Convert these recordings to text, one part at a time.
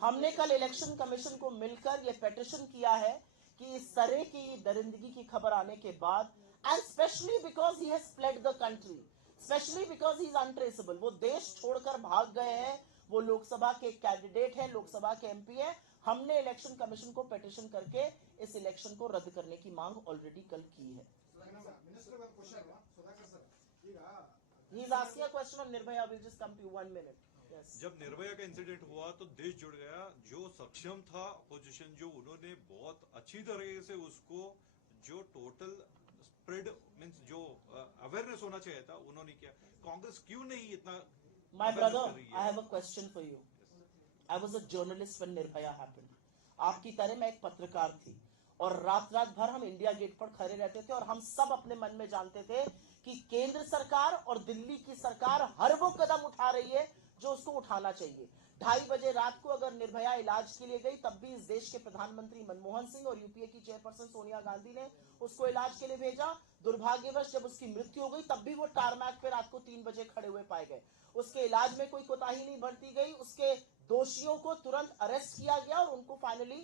हमने कल election commission को मिलकर ये पेटिशन किया है कि इस तरह की दरिंदगी की खबर आने के बाद, and specially because he has fled the country, specially because he is untraceable, वो देश छोड़कर भाग गए हैं, वो लोकसभा के कैंडिडेट हैं, लोकसभा के एमपी हैं, हमने इलेक्शन कमीशन को पेटिशन करके इस इलेक्शन को रद्द करने की मांग ऑलरेडी कल की है। He is asking a question on Nirbhaya. We'll just come to you 1 minute. Yes. जब निर्भया का इंसिडेंट हुआ तो देश जुड़ गया। जो सक्षम था अपोजिशन, जो उन्होंने बहुत अच्छी तरह से उसको जो टोटल स्प्रेड मींस जो अवेयरनेस होना चाहिए था उन्होंने किया। कांग्रेस क्यों नहीं इतना? My brother, I have a question for you. I was a journalist when Nirbhaya happened. आपकी तरह मैं एक पत्रकार थी और रात भर हम इंडिया गेट पर खड़े रहते थे और हम सब अपने मन में जानते थे कि केंद्र सरकार और दिल्ली की सरकार हर वो कदम उठा रही है जो उसको उठाना चाहिए। 2:30 बजे रात को अगर निर्भया इलाज के लिए गई, तब भी इस देश के प्रधानमंत्री मनमोहन सिंह और यूपीए की चेयरपर्सन सोनिया गांधी ने उसको इलाज के लिए भेजा। दुर्भाग्यवश जब उसकी मृत्यु हो गई, तब भी वो टारमैक पे रात को 3 बजे खड़े हुए पाए गए। उसके इलाज में कोई कोताही नहीं बरती गई, उसके दोषियों को तुरंत अरेस्ट किया गया और उनको फाइनली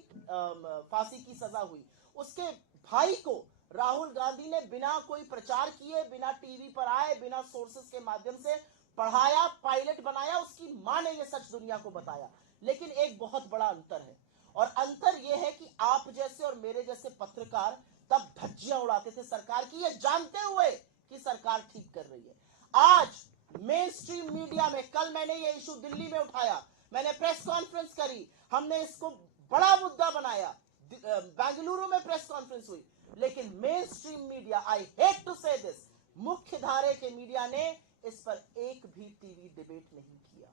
फांसी की सजा हुई। उसके भाई को राहुल गांधी ने बिना कोई प्रचार किए, बिना टीवी पर आए, बिना सोर्सेस के माध्यम से पढ़ाया, पायलट बनाया, उसकी मां ने यह सच दुनिया को बताया। लेकिन एक बहुत बड़ा अंतर है, और अंतर यह है कि आप जैसे और मेरे जैसे पत्रकार तब धज्जियां उड़ाते थे सरकार की, यह जानते हुए कि सरकार ठीक कर रही है। आज मेन स्ट्रीम मीडिया में, कल मैंने ये इशू दिल्ली में उठाया, मैंने प्रेस कॉन्फ्रेंस करी, हमने इसको बड़ा मुद्दा बनाया, बेंगलुरु में प्रेस कॉन्फ्रेंस हुई, लेकिन mainstream media, I hate to say this, मुख्य धारे के मीडिया ने इस पर एक भी टीवी डिबेट नहीं किया।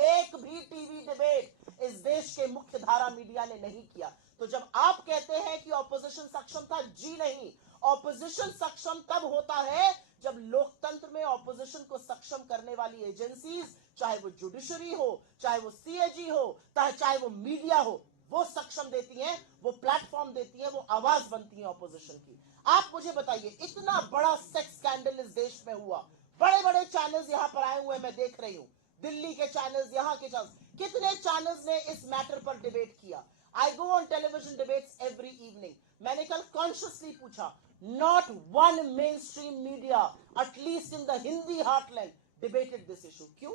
एक भी टीवी डिबेट इस देश के मुख्य धारा मीडिया ने नहीं किया। तो जब आप कहते हैं कि ऑपोजिशन सक्षम था, जी नहीं, ऑपोजिशन सक्षम तब होता है जब लोकतंत्र में ऑपोजिशन को सक्षम करने वाली एजेंसीज, चाहे वो जुडिशरी हो, चाहे वो सीएजी हो, चाहे वो मीडिया हो, वो सक्षम देती हैं, वो प्लेटफॉर्म देती हैं, वो आवाज बनती है ऑपोजिशन की। आप मुझे बताइए, इतना बड़ा सेक्स स्कैंडल इस देश में हुआ, बड़े बड़े चैनल्स यहां पर आए हुए मैं देख रही हूं, दिल्ली के चैनल्स, यहां के चैनल्स, कितने चैनल्स ने इस मैटर पर डिबेट किया। I go on television debates every evening. मैंने कल कॉन्शियसली पूछा, not one mainstream media, at least in the Hindi heartland, debated this issue. क्यों?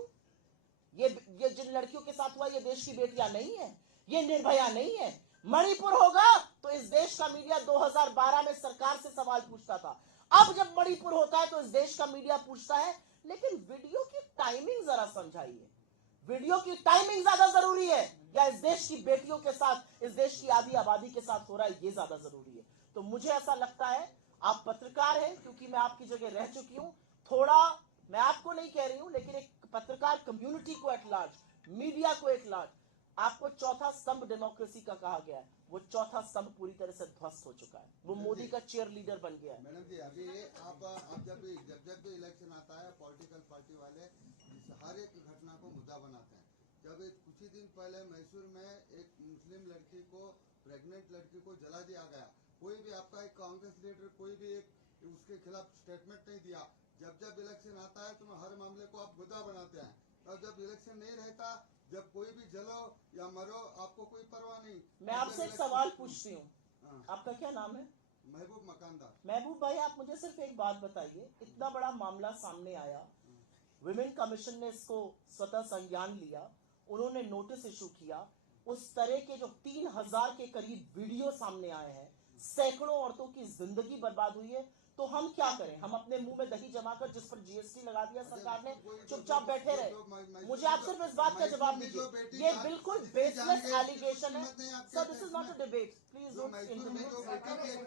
ये जिन लड़कियों के साथ हुआ, ये देश की बेटियां नहीं है, ये निर्भया नहीं है। मणिपुर होगा तो इस देश का मीडिया 2012 में सरकार से सवाल पूछता था, अब जब मणिपुर होता है तो इस देश का मीडिया पूछता है। लेकिन वीडियो की टाइमिंग जरा समझाइए, वीडियो की टाइमिंग ज्यादा जरूरी है या इस देश की बेटियों के साथ, इस देश की आधी आबादी के साथ हो रहा है, ये ज्यादा जरूरी है। तो मुझे ऐसा लगता है, आप पत्रकार हैं, क्योंकि मैं आपकी जगह रह चुकी हूं, थोड़ा, मैं आपको नहीं कह रही हूं, लेकिन एक पत्रकार कम्युनिटी को एट लार्ज, मीडिया को एट लार्ज, आपको चौथा स्तंभ डेमोक्रेसी का कहा गया है, वो चौथा स्तंभ पूरी तरह से ध्वस्त हो चुका है, वो मोदी का चीयर लीडर बन गया है। मैडम जी, अभी आप जब भी इलेक्शन आता है, पॉलिटिकल पार्टी वाले हर एक घटना को मुद्दा बनाते हैं। जब कुछ ही दिन पहले मैसूर में एक मुस्लिम लड़की को, प्रेग्नेंट लड़की को जला दिया गया, कोई भी आपका एक कांग्रेस लीडर कोई भी एक उसके खिलाफ स्टेटमेंट नहीं दिया। जब इलेक्शन आता है तो हर मामले को आप मुद्दा बनाते हैं, और जब इलेक्शन नहीं रहता, जब कोई भी जलो या मरो, आपको कोई परवाह नहीं। मैं आपसे एक सवाल पूछती हूँ, आपका क्या नाम है? महबूब मकानदार। महबूब भाई, आप मुझे सिर्फ एक बात बताइए, इतना बड़ा मामला सामने आया, विमेन कमीशन ने इसको स्वतः संज्ञान लिया, उन्होंने नोटिस इशू किया, उस तरह के जो 3000 के करीब वीडियो सामने आए हैं, सैकड़ों औरतों की जिंदगी बर्बाद हुई है, तो हम क्या करें? हम अपने मुंह में दही जमाकर, जिस पर जीएसटी लगा दिया सरकार ने, चुपचाप बैठे रहे? मुझे आप सिर्फ इस बात का जवाब दीजिए, ये बिल्कुल बेसलेस एलिगेशन है sir, this is not a debate, please don't interfere.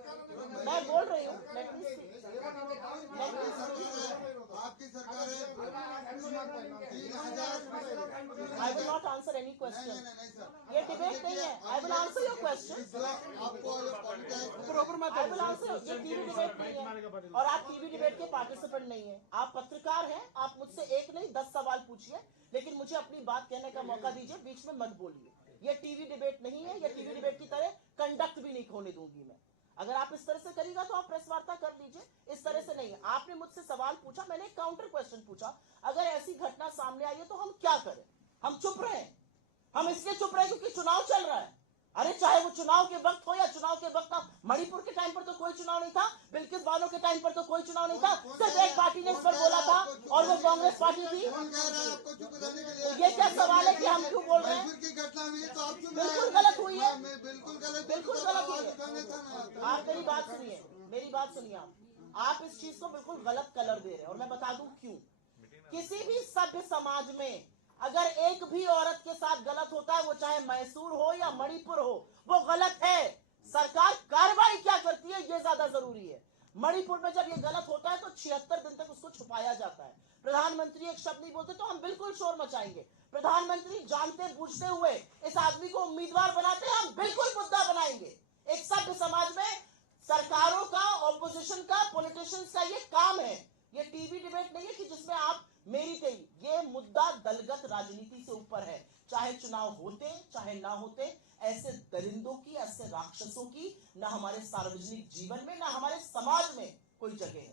मैं बोल रही हूँ, आपकी सरकार है, I will not answer any question, ये डिबेट नहीं है, I will answer your question, I will answer, ये टीवी डिबेट नहीं है और आप टीवी डिबेट के पार्टिसिपेंट नहीं है, आप पत्रकार हैं, आप मुझसे एक नहीं 10 सवाल पूछिए, लेकिन मुझे अपनी बात कहने का मौका दीजिए, बीच में मत बोलिए। ये टीवी डिबेट नहीं है, ये टीवी डिबेट की तरह कंडक्ट भी नहीं होने दूंगी मैं। अगर आप इस तरह से करिएगा तो आप प्रेस वार्ता कर लीजिए, इस तरह से नहीं है। आपने मुझसे सवाल पूछा, मैंने एक काउंटर क्वेश्चन पूछा, अगर ऐसी घटना सामने आई है तो हम क्या करें? हम चुप रहे? हम इसलिए चुप रहे क्योंकि चुनाव चल रहा है। अरे चाहे वो चुनाव के वक्त हो या चुनाव के वक्त ना, मणिपुर के टाइम पर तो कोई चुनाव नहीं था, बिल्किस बानो के टाइम पर तो कोई चुनाव नहीं था, सिर्फ एक पार्टी ने इस पर बोला था और वो कांग्रेस पार्टी थी। कौन कह रहा है आपको चुप रहने के लिए? ये क्या सवाल है कि हम क्यों बोल रहे हैं? मैसूर की घटना हुई है तो आप चुप बिल्कुल रहे। गलत हुई है, बिल्कुल गलत, बिल्कुल गलत हुई है। उठाने था ना। आप मेरी बात सुनिए, मेरी बात सुनिए, आप इस चीज को बिल्कुल गलत कलर दे रहे हैं और मैं बता दूं क्यों। किसी भी सभ्य समाज में अगर एक भी औरत के साथ गलत होता है, वो चाहे मैसूर हो या मणिपुर हो, वो गलत है। सरकार कार्रवाई क्या करती है ये ज्यादा जरूरी है। मणिपुर में जब ये गलत होता है तो 76 दिन तक उसको छुपाया जाता है। प्रधानमंत्री एक शब्द नहीं बोलते तो हम बिल्कुल शोर मचाएंगे। प्रधानमंत्री जानते बूझते हुए इस आदमी को उम्मीदवार बनाते हैं, हम बिल्कुल मुद्दा बनाएंगे। एक सभ्य समाज में सरकारों का, ऑपोजिशन का, पॉलिटिशियंस का ये काम है। ये टीवी डिबेट नहीं है कि जिसमें आप मेरी तेरी। ये मुद्दा दलगत राजनीति से ऊपर है। चाहे चुनाव होते चाहे ना होते, ऐसे दरिंदों की, ऐसे राक्षसों की ना हमारे सार्वजनिक जीवन में ना हमारे समाज में कोई जगह है।